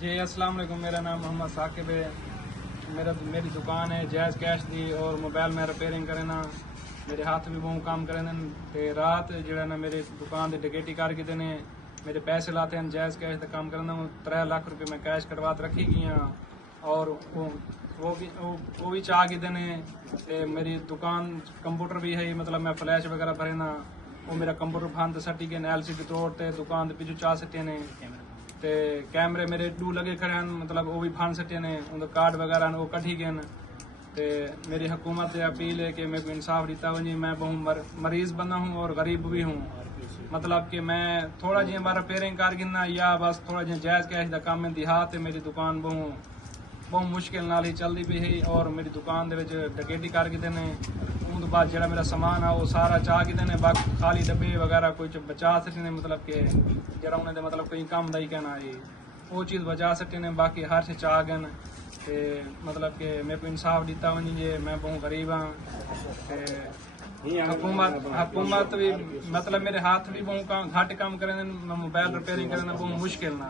जी अस्सलाम वालेकुम। मेरा नाम मोहम्मद साकिब है। मेरी दुकान है जैज़ कैश दी और मोबाइल में रिपेयरिंग करना मेरे हाथ भी बहुत काम करें ते रात जो ना मेरी दुकान की डकैती करके देने मेरे पैसे लाते हैं जैज़ कैश का काम करना 3 लाख रुपये मैं कैश करवा रखी गई हाँ और वो भी चाह के देने ते मेरी दुकान कंप्यूटर भी है मतलब मैं फ्लैश वगैरह भरे ना वो मेरा कंप्यूटर फान तो सटी गए LCD तोड़ते दुकान के पिछू चाह सटे ने ते कैमरे मेरे 2 लगे खड़े हैं मतलब वो भी फान सटे ने उन कार्ड वगैरह वो कटी गए ते मेरी हुकूमत से अपील है कि मेरे को इंसाफ दिता वही। मैं बहुत मरीज बंदा हूँ और गरीब भी हूँ मतलब कि मैं थोड़ा जी बार रिपेयरिंग कर गिना या बस थोड़ा जी जायज़ कैश का काम है देहात मेरी दुकान बहुत मुश्किल नाल ही चलती पई है और मेरी दुकान के डकैती करके देने उन बाद जो मेरा समान है वो सारा चाह के देने बाकी खाली डब्बे वगैरह कुछ बचा सकते मतलब कि जरा उन्हें मतलब कोई कम दा ही कहना है वो चीज़ बचा सकते ने बाकी हर से चाह गए ते मतलब कि मेरे को इंसाफ दिता वही जे मैं बहुत गरीब हाँ हुकूमत भी मतलब मेरे हाथ भी बहुत घट काम करें मोबाइल रिपेयरिंग करना बहुत मुश्किल ना